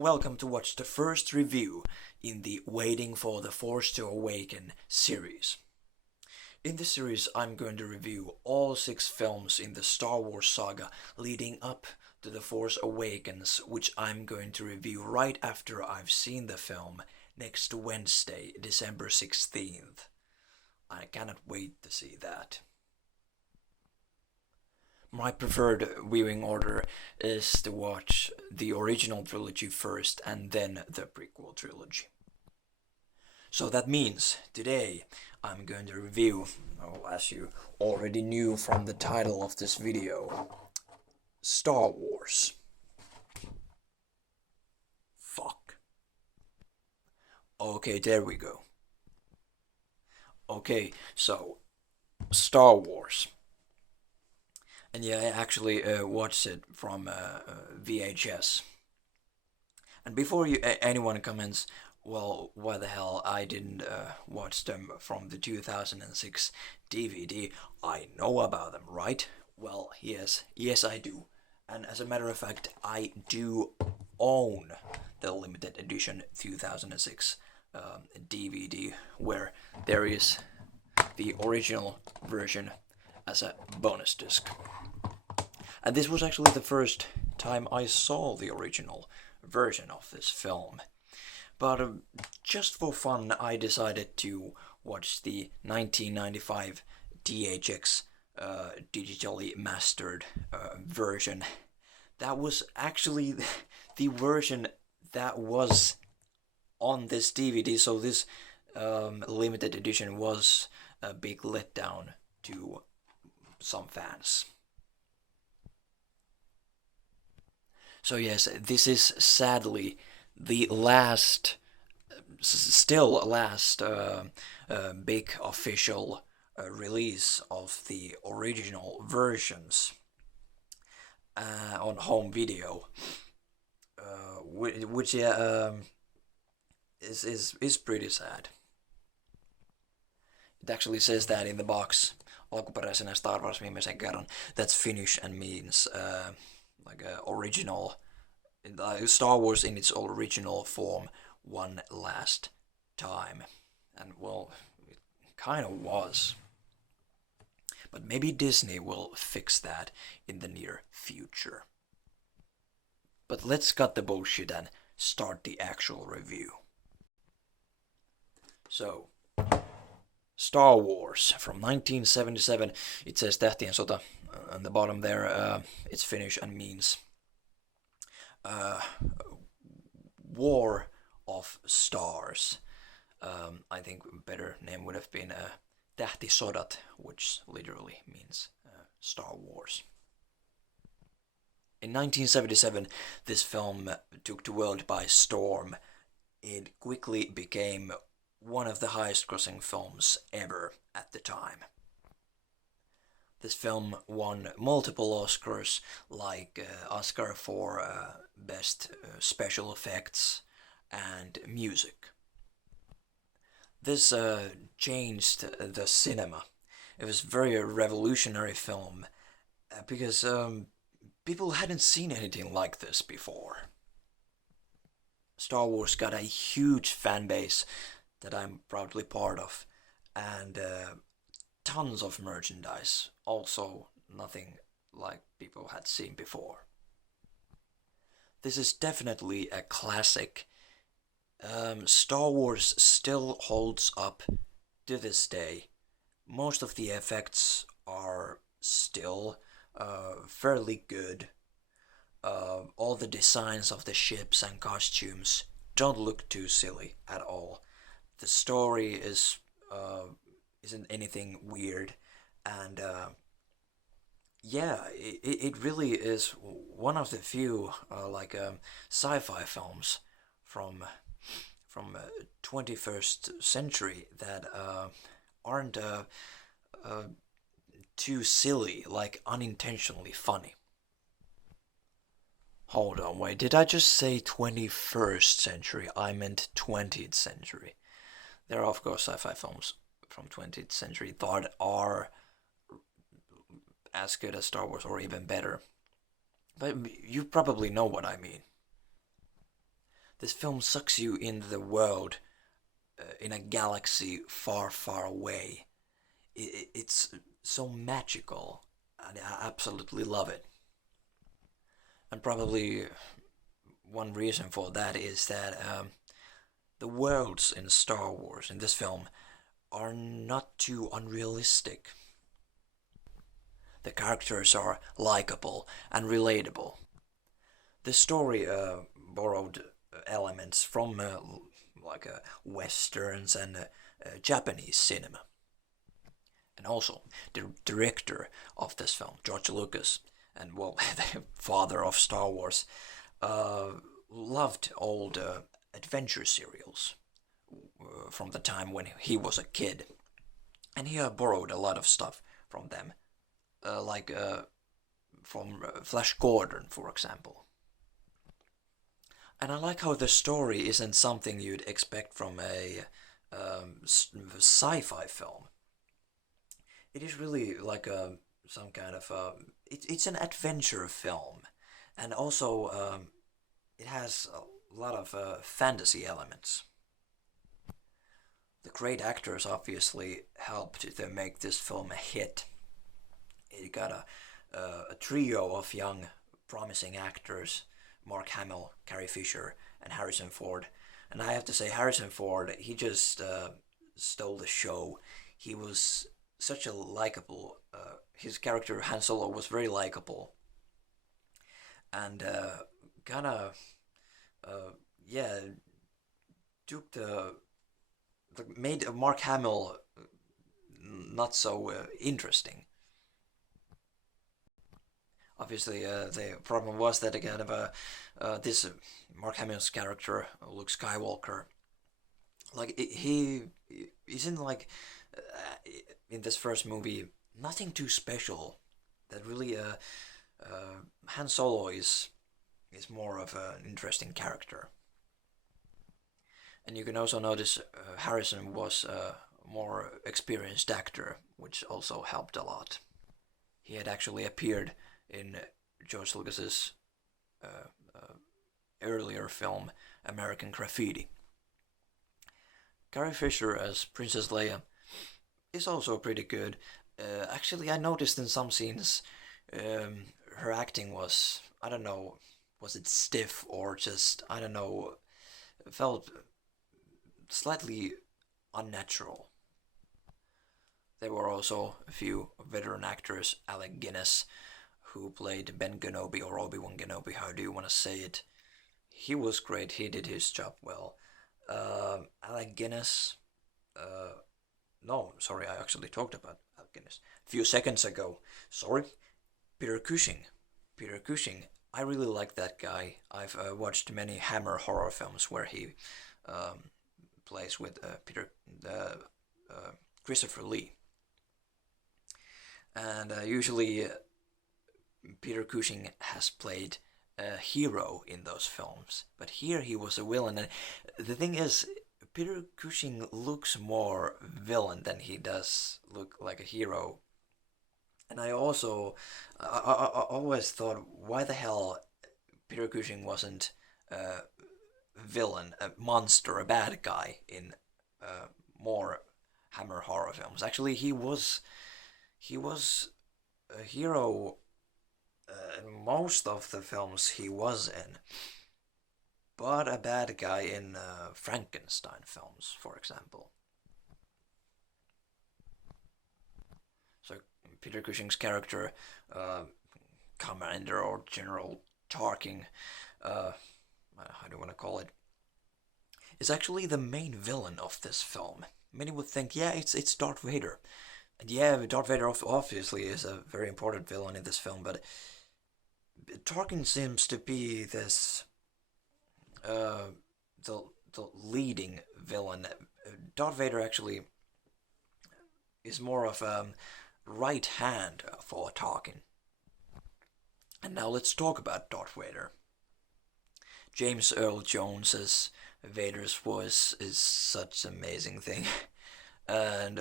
Welcome to watch the first review in the Waiting for the Force to Awaken series. In this series, I'm going to review all 6 films in the Star Wars saga leading up to the Force Awakens, which I'm going to review right after I've seen the film next Wednesday, December 16th. I cannot wait to see that. My preferred viewing order is to watch the original trilogy first and then the prequel trilogy. So that means today I'm going to review, as you already knew from the title of this video, Star Wars. Fuck. Okay, there we go. Okay, so Star Wars. And yeah, I actually watched it from VHS. And before anyone comments, well, why the hell I didn't watch them from the 2006 DVD? I know about them, right? Well, yes, I do. And as a matter of fact, I do own the limited edition 2006 DVD, where there is the original version as a bonus disc. And this was actually the first time I saw the original version of this film. But just for fun, I decided to watch the 1995 DHX digitally mastered version. That was actually the version that was on this DVD, so this limited edition was a big letdown to some fans. So yes, this is sadly the last, still last big official release of the original versions on home video, which is pretty sad. It actually says that in the box, alkuperäisenä Star Wars viimeisen kerran. That's Finnish and means original, Star Wars in its original form one last time. And well, it kind of was. But maybe Disney will fix that in the near future. But let's cut the bullshit and start the actual review. So, Star Wars from 1977. It says Tähtien sota on the bottom there. It's Finnish and means War of Stars. I think better name would have been Tähtisodat, which literally means Star Wars. In 1977, this film took the world by storm. It quickly became one of the highest grossing films ever at the time. This film won multiple Oscars, like Oscar for Best Special Effects and Music. This changed the cinema. It was a very revolutionary film because people hadn't seen anything like this before. Star Wars got a huge fan base that I'm proudly part of, and tons of merchandise. Also, nothing like people had seen before. This is definitely a classic. Star Wars still holds up to this day. Most of the effects are still fairly good. All the designs of the ships and costumes don't look too silly at all. The story isn't anything weird, and yeah, it really is one of the few sci-fi films from 21st century that aren't too silly, like unintentionally funny. Hold on, wait, did I just say 21st century? I meant 20th century. There are, of course, sci-fi films from 20th century that are as good as Star Wars or even better. But you probably know what I mean. This film sucks you into the world in a galaxy far, far away. It's so magical, and I absolutely love it. And probably one reason for that is that the worlds in Star Wars in this film are not too unrealistic. The characters are likable and relatable. The story borrowed elements from like westerns and Japanese cinema. And also, the director of this film, George Lucas, and well, the father of Star Wars, uh, loved old adventure serials from the time when he was a kid, and he borrowed a lot of stuff from them, like from Flash Gordon, for example. And I like how the story isn't something you'd expect from a sci-fi film. It is really like some kind of it's an adventure film, and also it has a lot of fantasy elements. The great actors obviously helped to make this film a hit. It got a trio of young, promising actors: Mark Hamill, Carrie Fisher, and Harrison Ford. And I have to say, Harrison Ford, he just stole the show. He was such a likable. His character Han Solo was very likable, and kind of yeah took the made Mark Hamill not so interesting. Obviously, the problem was that kind of this Mark Hamill's character, Luke Skywalker, like he isn't like in this first movie nothing too special. That really Han Solo is more of an interesting character. And you can also notice Harrison was a more experienced actor, which also helped a lot. He had actually appeared in George Lucas's uh, uh, earlier film American Graffiti. Carrie Fisher as Princess Leia is also pretty good. Actually, I noticed in some scenes her acting was, I don't know, was it stiff or just, I don't know, felt slightly unnatural. There were also a few veteran actors: Alec Guinness, who played Ben Kenobi or Obi-Wan Kenobi, how do you want to say it? He was great, he did his job well. Alec Guinness, uh, no, sorry, I actually talked about Alec Guinness a few seconds ago. Sorry, Peter Cushing. Peter Cushing, I really like that guy. I've watched many Hammer horror films where he um, plays with Peter, Christopher Lee. And usually Peter Cushing has played a hero in those films, but here he was a villain. And the thing is, Peter Cushing looks more villain than he does look like a hero. And I always thought, why the hell Peter Cushing wasn't a villain, a monster, a bad guy in more Hammer horror films. Actually, he was a hero in most of the films he was in, but a bad guy in Frankenstein films, for example. So Peter Cushing's character, uh, Commander or General Tarkin, how do you want to call it, is actually the main villain of this film. Many would think, yeah, it's Darth Vader. And yeah, Darth Vader obviously is a very important villain in this film, but Tarkin seems to be this uh, the leading villain. Darth Vader actually is more of a right hand for Tarkin. And now let's talk about Darth Vader. James Earl Jones's Vader's voice is such an amazing thing, and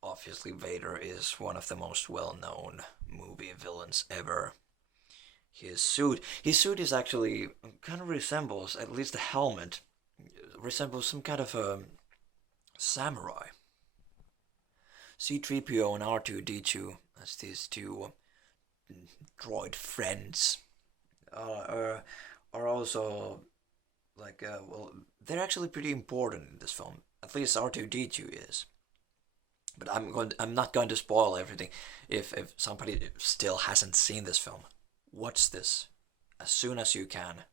obviously Vader is one of the most well-known movie villains ever. His suit is actually kind of resembles, at least the helmet, resembles some kind of a samurai. C-3PO and R2-D2 as these two droid friends are also like well, they're actually pretty important in this film. At least R2-D2 is. But I'm not going to spoil everything. If somebody still hasn't seen this film, watch this as soon as you can.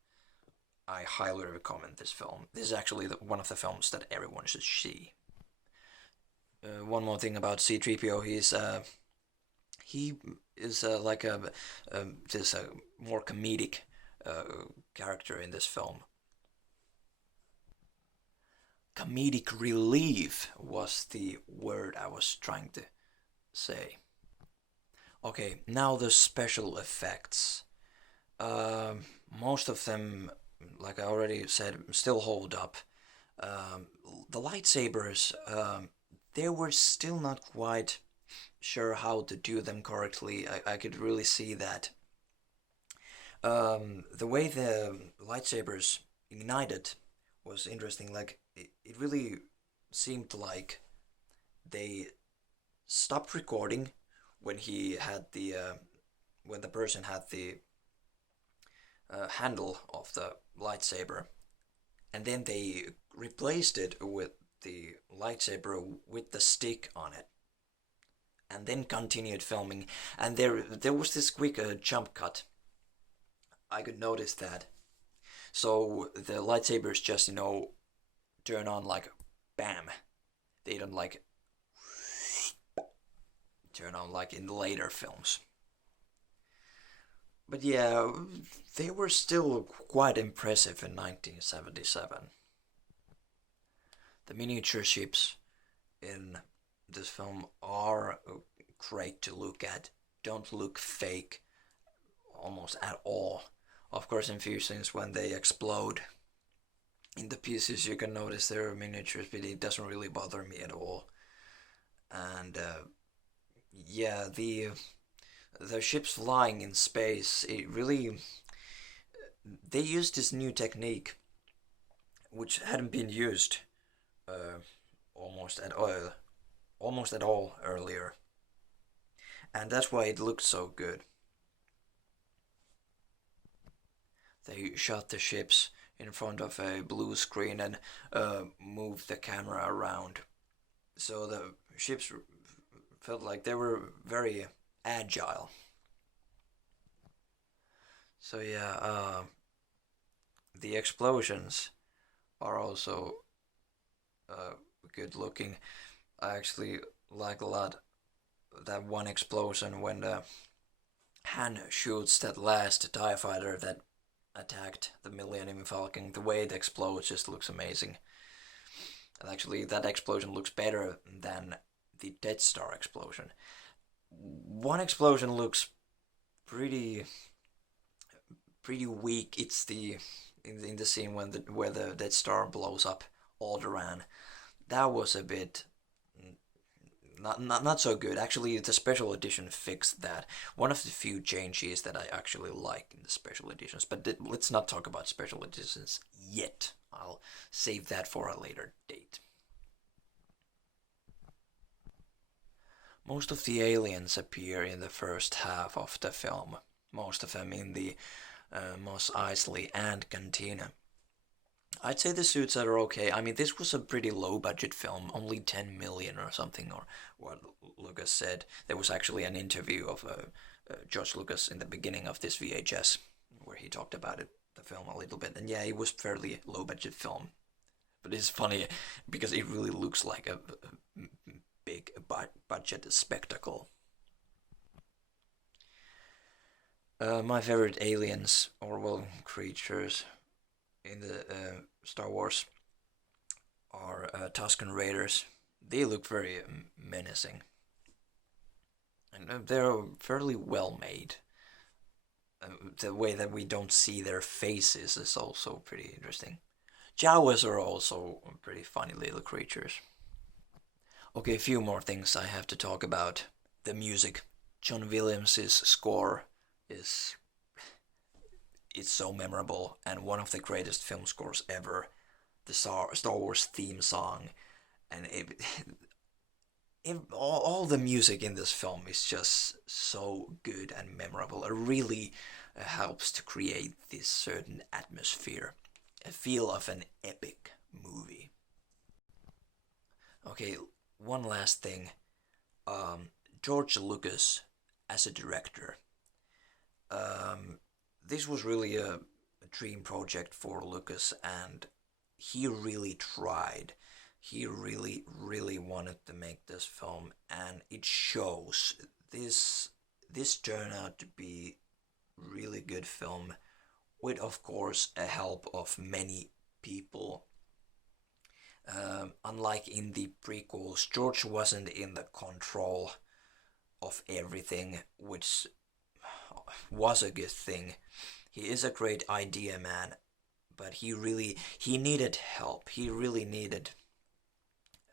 I highly recommend this film. This is actually one of the films that everyone should see. One more thing about C-3PO, he is like this more comedic character in this film. Comedic relief was the word I was trying to say. Okay, now the special effects. Most of them, like I already said, still hold up. Um, the lightsabers, they were still not quite sure how to do them correctly. I could really see that. The way the lightsabers ignited was interesting. Like it really seemed like they stopped recording when he had the when the person had the handle of the lightsaber, and then they replaced it with the lightsaber with the stick on it, and then continued filming. And there was this quick jump cut. I could notice that. So the lightsabers just turn on like bam. They don't like turn on like in the later films. But yeah, they were still quite impressive in 1977. The miniature ships in this film are great to look at. Don't look fake almost at all. Of course, in few scenes when they explode in the pieces, you can notice they're miniatures, but it doesn't really bother me at all. And yeah, the ships flying in space, it really they used this new technique which hadn't been used uh, almost at all earlier, and that's why it looked so good. They shot the ships in front of a blue screen and moved the camera around, so the ships felt like they were very agile. So yeah, the explosions are also uh, good looking. I actually like a lot that one explosion when Han shoots that last TIE fighter that attacked the Millennium Falcon. The way it explodes just looks amazing. And actually, that explosion looks better than the Death Star explosion. One explosion looks pretty pretty weak. It's the in the scene where the Death Star blows up Alderaan. That was a bit not so good. Actually, the special edition fixed that. One of the few changes that I actually like in the special editions. But let's not talk about special editions yet. I'll save that for a later date. Most of the aliens appear in the first half of the film. Most of them in the Mos Eisley and Cantina. I'd say the suits are okay. I mean, this was a pretty low budget film, only 10 million or something, or what Lucas said. There was actually an interview of George Lucas in the beginning of this VHS where he talked about the film a little bit. And yeah, it was fairly low budget film. But it's funny because it really looks like a big budget spectacle. My favorite aliens, or well, creatures in the Star Wars are Tusken Raiders. They look very menacing, and they're fairly well made. The way that we don't see their faces is also pretty interesting. Jawas are also pretty funny little creatures. Okay, a few more things I have to talk about. The music. John Williams' score is it's so memorable and one of the greatest film scores ever. The Star Wars theme song, and all the music in this film is just so good and memorable. It really helps to create this certain atmosphere, a feel of an epic movie. Okay, one last thing. George Lucas as a director. This was really a dream project for Lucas, and he really tried. He really, really wanted to make this film, and it shows. This turned out to be really good film, with of course a help of many people. Unlike in the prequels, George wasn't in the control of everything, which was a good thing. He is a great idea man, but he needed help. He really needed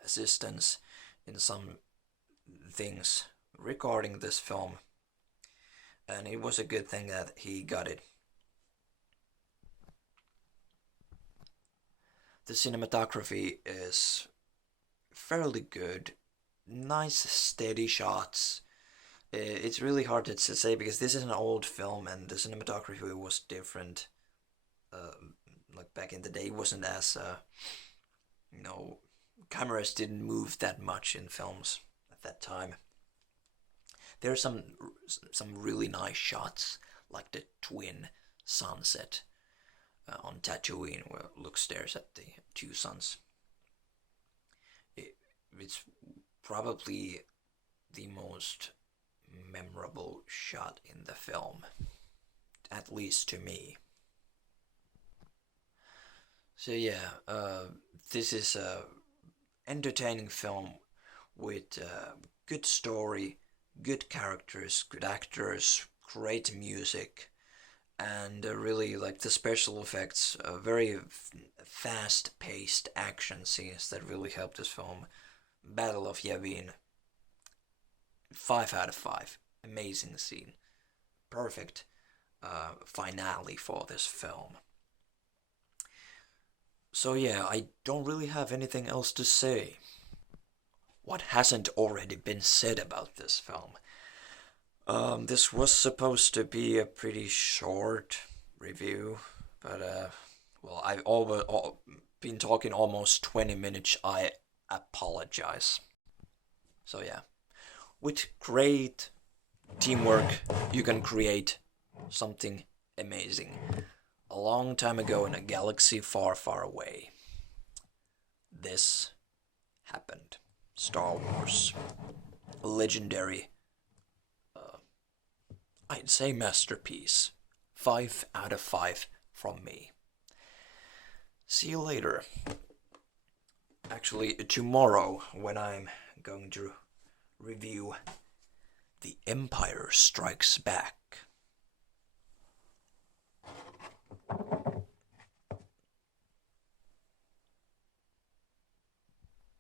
assistance in some things regarding this film, and it was a good thing that he got it. The cinematography is fairly good, nice steady shots. It's really hard to say because this is an old film and the cinematography was different. Uh, like back in the day, it wasn't as you know, cameras didn't move that much in films at that time. There are some really nice shots, like the twin sunset on Tatooine, where Luke stares at the two suns. It's probably the most memorable shot in the film, at least to me. So yeah, this is a entertaining film with good story, good characters, good actors, great music, and really like the special effects, very fast-paced action scenes that really helped this film. Battle of Yavin, 5 out of 5, amazing scene, perfect finale for this film. So yeah, I don't really have anything else to say. What hasn't already been said about this film? This was supposed to be a pretty short review, but well, I've been talking almost 20 minutes. I apologize. So yeah, with great teamwork, you can create something amazing. A long time ago in a galaxy far, far away, this happened. Star Wars, a legendary, I'd say masterpiece. 5 out of 5 from me. See you later. Actually, tomorrow when I'm going to review The Empire Strikes Back.